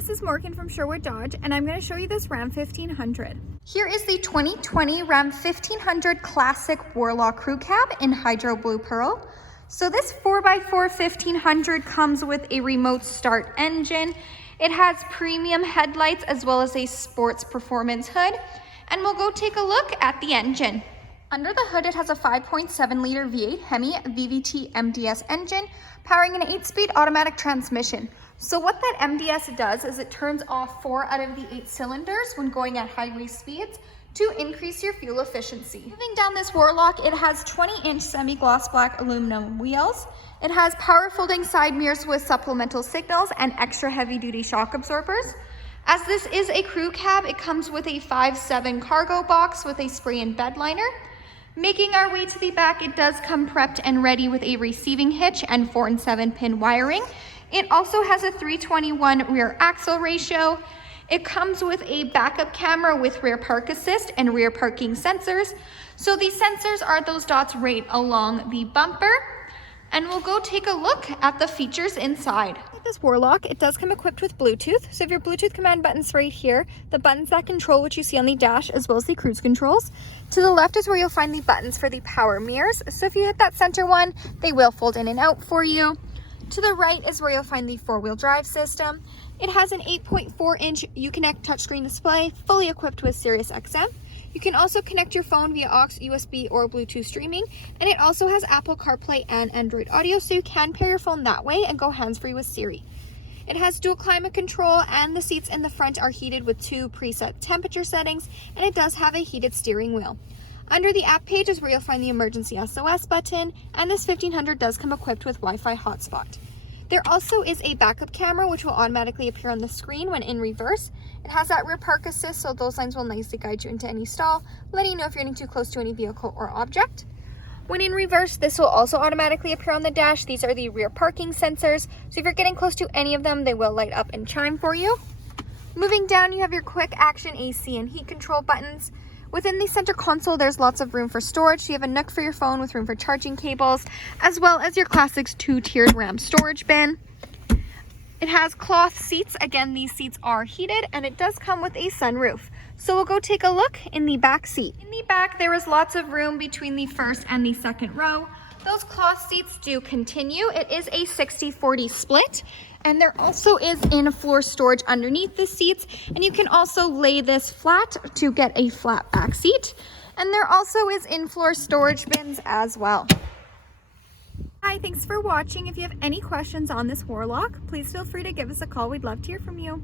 this is Morgan from Sherwood Dodge, and I'm going to show you this Ram 1500. Here is the 2020 Ram 1500 Classic Warlock Crew Cab in Hydro Blue Pearl. So this 4x4 1500 comes with a remote start engine. It has premium headlights as well as a sports performance hood. And we'll go take a look at the engine. Under the hood, it has a 5.7 liter V8 Hemi VVT MDS engine powering an 8-speed automatic transmission. So what that MDS does is it turns off 4 out of the 8 cylinders when going at highway speeds to increase your fuel efficiency. Moving down this Warlock, it has 20-inch semi-gloss black aluminum wheels. It has power folding side mirrors with supplemental signals and extra heavy-duty shock absorbers. As this is a crew cab, it comes with a 5'7" cargo box with a spray-in bed liner. Making our way to the back, it does come prepped and ready with a receiving hitch and 4 and 7-pin wiring. It also has a 3:21 rear axle ratio. It comes with a backup camera with rear park assist and rear parking sensors. So these sensors are those dots right along the bumper. And we'll go take a look at the features inside. With this Warlock, it does come equipped with Bluetooth. So if your Bluetooth command button's right here, the buttons that control what you see on the dash as well as the cruise controls. To the left is where you'll find the buttons for the power mirrors. So if you hit that center one, they will fold in and out for you. To the right is where you'll find the 4-wheel drive system. It has an 8.4-inch Uconnect touchscreen display, fully equipped with Sirius XM. You can also connect your phone via aux, USB, or Bluetooth streaming, and it also has Apple CarPlay and Android Auto, so you can pair your phone that way and go hands-free with Siri. It has dual climate control, and the seats in the front are heated with 2 preset temperature settings, and it does have a heated steering wheel. Under the app page is where you'll find the emergency SOS button, and this 1500 does come equipped with Wi-Fi hotspot. There also is a backup camera which will automatically appear on the screen when in reverse. It has that rear park assist, so those lines will nicely guide you into any stall, letting you know if you're getting too close to any vehicle or object. When in reverse, this will also automatically appear on the dash. These are the rear parking sensors, so if you're getting close to any of them, they will light up and chime for you. Moving down, you have your quick action AC and heat control buttons. Within the center console, there's lots of room for storage. You have a nook for your phone with room for charging cables, as well as your classics 2-tiered RAM storage bin. It has cloth seats. Again, these seats are heated, and it does come with a sunroof. So we'll go take a look in the back seat. In the back, there is lots of room between the first and the second row. Those cloth seats do continue. It is a 60-40 split. And there also is in-floor storage underneath the seats, and you can also lay this flat to get a flat back seat. And there also is in-floor storage bins as well. Hi, thanks for watching. If you have any questions on this Warlock, please feel free to give us a call. We'd love to hear from you.